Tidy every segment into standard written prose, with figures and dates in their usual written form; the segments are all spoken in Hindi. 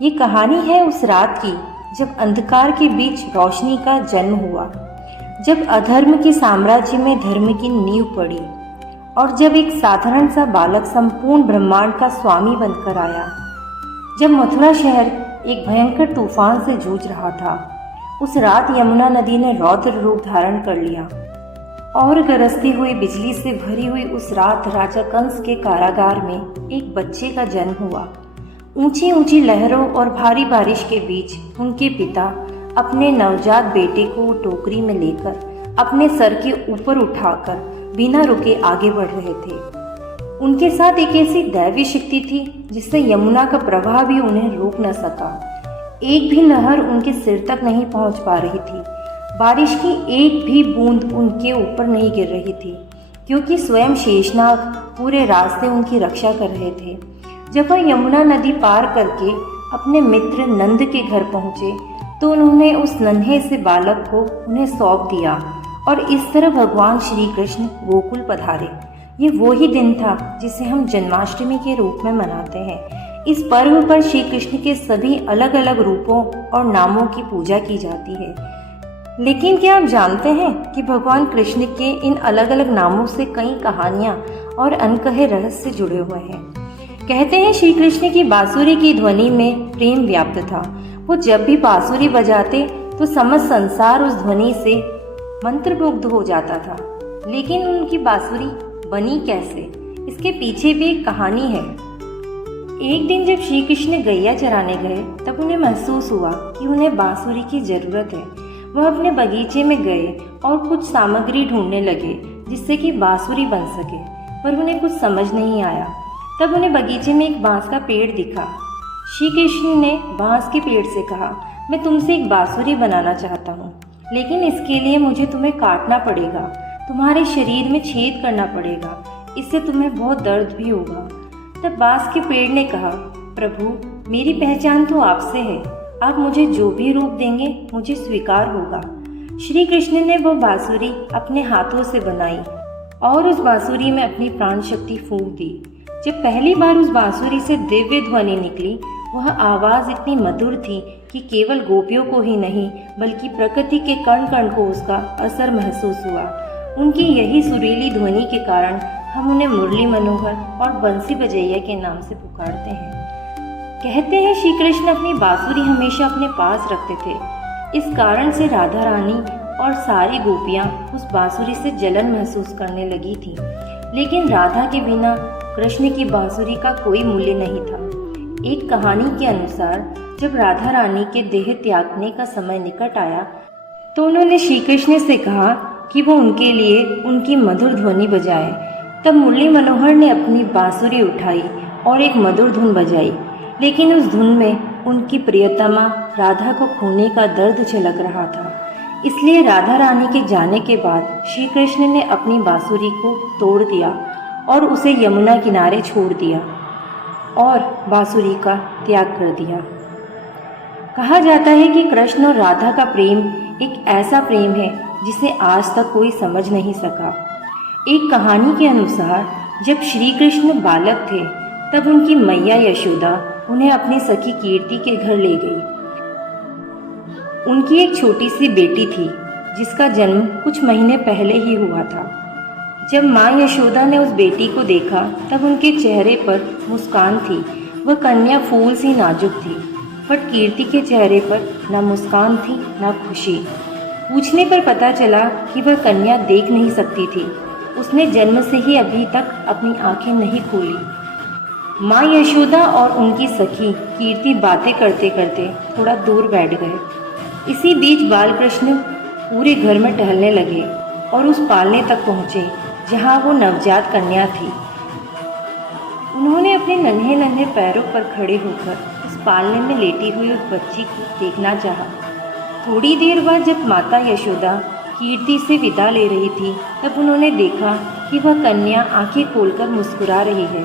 ये कहानी है उस रात की जब अंधकार के बीच रोशनी का जन्म हुआ, जब अधर्म के साम्राज्य में धर्म की नींव पड़ी और जब एक साधारण सा बालक संपूर्ण ब्रह्मांड का स्वामी बनकर आया। जब मथुरा शहर एक भयंकर तूफान से जूझ रहा था, उस रात यमुना नदी ने रौद्र रूप धारण कर लिया और गरजती हुई बिजली से भरी हुई उस रात राजा कंस के कारागार में एक बच्चे का जन्म हुआ। ऊंची ऊंची लहरों और भारी बारिश के बीच उनके पिता अपने नवजात बेटे को टोकरी में लेकर अपने सर के ऊपर उठाकर बिना रुके आगे बढ़ रहे थे। उनके साथ एक ऐसी दैवी शक्ति थी जिससे यमुना का प्रवाह भी उन्हें रोक न सका। एक भी लहर उनके सिर तक नहीं पहुंच पा रही थी। बारिश की एक भी बूंद उनके ऊपर नहीं गिर रही थी, क्योंकि स्वयं शेषनाग पूरे रास्ते उनकी रक्षा कर रहे थे। जब वह यमुना नदी पार करके अपने मित्र नंद के घर पहुँचे तो उन्होंने उस नन्हे से बालक को उन्हें सौंप दिया और इस तरह भगवान श्री कृष्ण गोकुल पधारे। ये वो ही दिन था जिसे हम जन्माष्टमी के रूप में मनाते हैं। इस पर्व पर श्री कृष्ण के सभी अलग अलग रूपों और नामों की पूजा की जाती है। लेकिन क्या आप जानते हैं कि भगवान कृष्ण के इन अलग अलग नामों से कई कहानियाँ और अनकहे रहस्य जुड़े हुए हैं। कहते हैं श्री कृष्ण की बांसुरी की ध्वनि में प्रेम व्याप्त था। वो जब भी बांसुरी बजाते तो समस्त संसार उस ध्वनि से मंत्रमुग्ध हो जाता था। लेकिन उनकी बांसुरी बनी कैसे, इसके पीछे भी एक कहानी है। एक दिन जब श्री कृष्ण गैया चराने गए तब उन्हें महसूस हुआ कि उन्हें बांसुरी की जरूरत है। वह अपने बगीचे में गए और कुछ सामग्री ढूंढने लगे जिससे कि बांसुरी बन सके, पर उन्हें कुछ समझ नहीं आया। तब उन्हें बगीचे में एक बांस का पेड़ दिखा। श्री कृष्ण ने बांस के पेड़ से कहा, मैं तुमसे एक बांसुरी बनाना चाहता हूँ, लेकिन इसके लिए मुझे तुम्हें काटना पड़ेगा, तुम्हारे शरीर में छेद करना पड़ेगा, इससे तुम्हें बहुत दर्द भी होगा। तब बांस के पेड़ ने कहा, प्रभु मेरी पहचान तो आपसे है, आप मुझे जो भी रूप देंगे मुझे स्वीकार होगा। श्री कृष्ण ने वो बांसुरी अपने हाथों से बनाई और उस बांसुरी में अपनी प्राण शक्ति फूंक दी। जब पहली बार उस बांसुरी से दिव्य ध्वनि निकली, वह आवाज़ इतनी मधुर थी कि केवल गोपियों को ही नहीं बल्कि प्रकृति के कण कण को उसका असर महसूस हुआ। उनकी यही सुरीली ध्वनि के कारण हम उन्हें मुरली मनोहर और बंसी बजैया के नाम से पुकारते हैं। कहते हैं श्री कृष्ण अपनी बांसुरी हमेशा अपने पास रखते थे। इस कारण से राधा रानी और सारी गोपियाँ उस बांसुरी से जलन महसूस करने लगी थीं। लेकिन राधा के बिना कृष्ण की बांसुरी का कोई मूल्य नहीं था। एक कहानी के अनुसार जब राधा रानी के देह त्यागने का समय निकट आया तो उन्होंने श्री कृष्ण से कहा कि वो उनके लिए उनकी मधुर ध्वनि बजाए। तब मुरली मनोहर ने अपनी बांसुरी उठाई और एक मधुर धुन बजाई, लेकिन उस धुन में उनकी प्रियतमा राधा को खोने का दर्द झलक रहा था। इसलिए राधा रानी के जाने के बाद श्री कृष्ण ने अपनी बांसुरी को तोड़ दिया और उसे यमुना किनारे छोड़ दिया और बांसुरी का त्याग कर दिया। कहा जाता है कि कृष्ण और राधा का प्रेम एक ऐसा प्रेम है जिसे आज तक कोई समझ नहीं सका। एक कहानी के अनुसार जब श्री कृष्ण बालक थे तब उनकी मैया यशोदा उन्हें अपनी सखी कीर्ति के घर ले गई। उनकी एक छोटी सी बेटी थी जिसका जन्म कुछ महीने पहले ही हुआ था। जब माँ यशोदा ने उस बेटी को देखा तब उनके चेहरे पर मुस्कान थी। वह कन्या फूल सी नाजुक थी, बट कीर्ति के चेहरे पर न मुस्कान थी न खुशी। पूछने पर पता चला कि वह कन्या देख नहीं सकती थी। उसने जन्म से ही अभी तक अपनी आंखें नहीं खोली। माँ यशोदा और उनकी सखी कीर्ति बातें करते करते थोड़ा दूर बैठ गए। इसी बीच बालकृष्ण पूरे घर में टहलने लगे और उस पालने तक पहुँचे जहाँ वो नवजात कन्या थी। उन्होंने अपने नन्हे नन्हे पैरों पर खड़े होकर उस पालने में लेटी हुई उस बच्ची को देखना चाहा। थोड़ी देर बाद जब माता यशोदा कीर्ति से विदा ले रही थी तब उन्होंने देखा कि वह कन्या आंखें खोलकर मुस्कुरा रही है।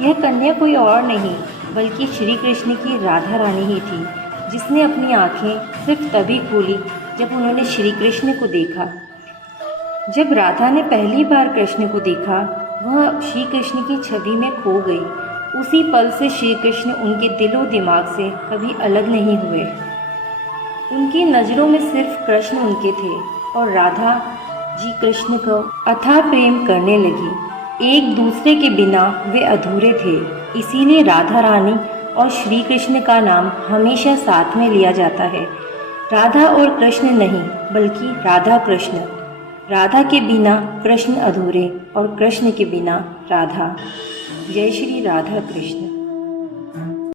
यह कन्या कोई और नहीं बल्कि श्री कृष्ण की राधा रानी ही थी, जिसने अपनी आंखें सिर्फ तभी खोली जब उन्होंने श्री कृष्ण को देखा। जब राधा ने पहली बार कृष्ण को देखा वह श्री कृष्ण की छवि में खो गई। उसी पल से श्री कृष्ण उनके दिलो दिमाग से कभी अलग नहीं हुए। उनकी नज़रों में सिर्फ कृष्ण उनके थे और राधा जी कृष्ण को अथाह प्रेम करने लगी। एक दूसरे के बिना वे अधूरे थे, इसीलिए राधा रानी और श्री कृष्ण का नाम हमेशा साथ में लिया जाता है। राधा और कृष्ण नहीं, बल्कि राधा कृष्ण। राधा के बिना कृष्ण अधूरे और कृष्ण के बिना राधा। जय श्री राधा कृष्ण।